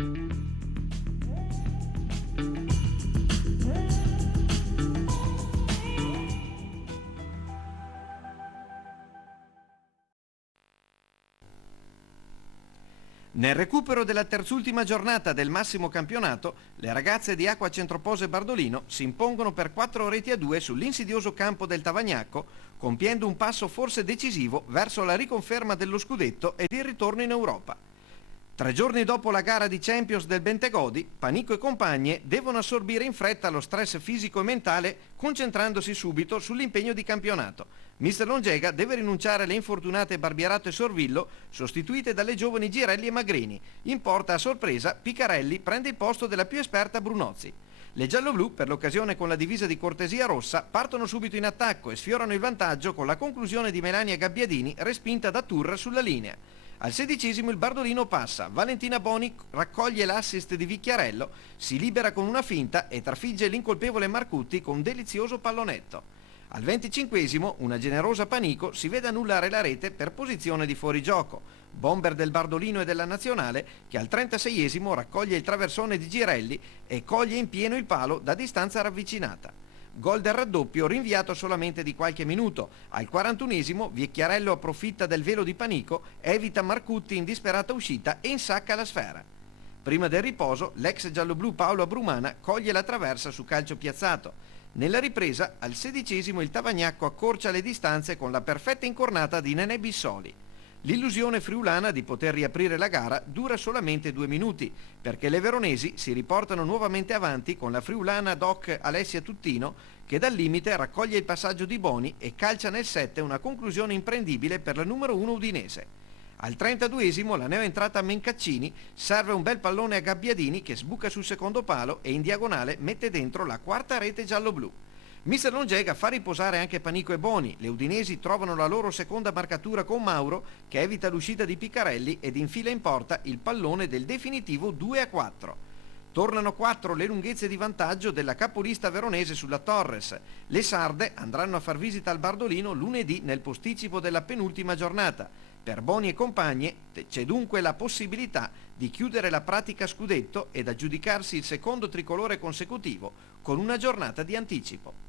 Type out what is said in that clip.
Nel recupero della terzultima giornata del massimo campionato, le ragazze di Acqua Centropose Bardolino si impongono per 4-2 sull'insidioso campo del Tavagnacco, compiendo un passo forse decisivo verso la riconferma dello scudetto ed il ritorno in Europa. 3 giorni dopo la gara di Champions del Bentegodi, Panico e compagne devono assorbire in fretta lo stress fisico e mentale, concentrandosi subito sull'impegno di campionato. Mister Longega deve rinunciare alle infortunate Barbierato e Sorvillo, sostituite dalle giovani Girelli e Magrini. In porta a sorpresa, Picarelli prende il posto della più esperta Brunozzi. Le gialloblu, per l'occasione con la divisa di cortesia rossa, partono subito in attacco e sfiorano il vantaggio con la conclusione di Melania Gabbiadini, respinta da Turra sulla linea. Al 16° il Bardolino passa, Valentina Boni raccoglie l'assist di Vicchiarello, si libera con una finta e trafigge l'incolpevole Marcutti con un delizioso pallonetto. Al 25° una generosa Panico si vede annullare la rete per posizione di fuorigioco. Bomber del Bardolino e della Nazionale che al 36° raccoglie il traversone di Girelli e coglie in pieno il palo da distanza ravvicinata. Gol del raddoppio rinviato solamente di qualche minuto. Al 41° Vicchiarello approfitta del velo di Panico, evita Marcutti in disperata uscita e insacca la sfera. Prima del riposo l'ex gialloblu Paolo Abrumana coglie la traversa su calcio piazzato. Nella ripresa, al 16° il Tavagnacco accorcia le distanze con la perfetta incornata di Nenè Bissoli. L'illusione friulana di poter riaprire la gara dura solamente 2 minuti, perché le veronesi si riportano nuovamente avanti con la friulana doc Alessia Tuttino, che dal limite raccoglie il passaggio di Boni e calcia nel 7 una conclusione imprendibile per la numero 1 udinese. Al 32° la neoentrata Mencaccini serve un bel pallone a Gabbiadini che sbuca sul secondo palo e in diagonale mette dentro la quarta rete giallo-blu. Mister Longega fa riposare anche Panico e Boni, le udinesi trovano la loro seconda marcatura con Mauro che evita l'uscita di Picarelli ed infila in porta il pallone del definitivo 2-4. Tornano 4 le lunghezze di vantaggio della capolista veronese sulla Torres. Le sarde andranno a far visita al Bardolino lunedì nel posticipo della penultima giornata. Per Boni e compagne c'è dunque la possibilità di chiudere la pratica scudetto ed aggiudicarsi il secondo tricolore consecutivo con una giornata di anticipo.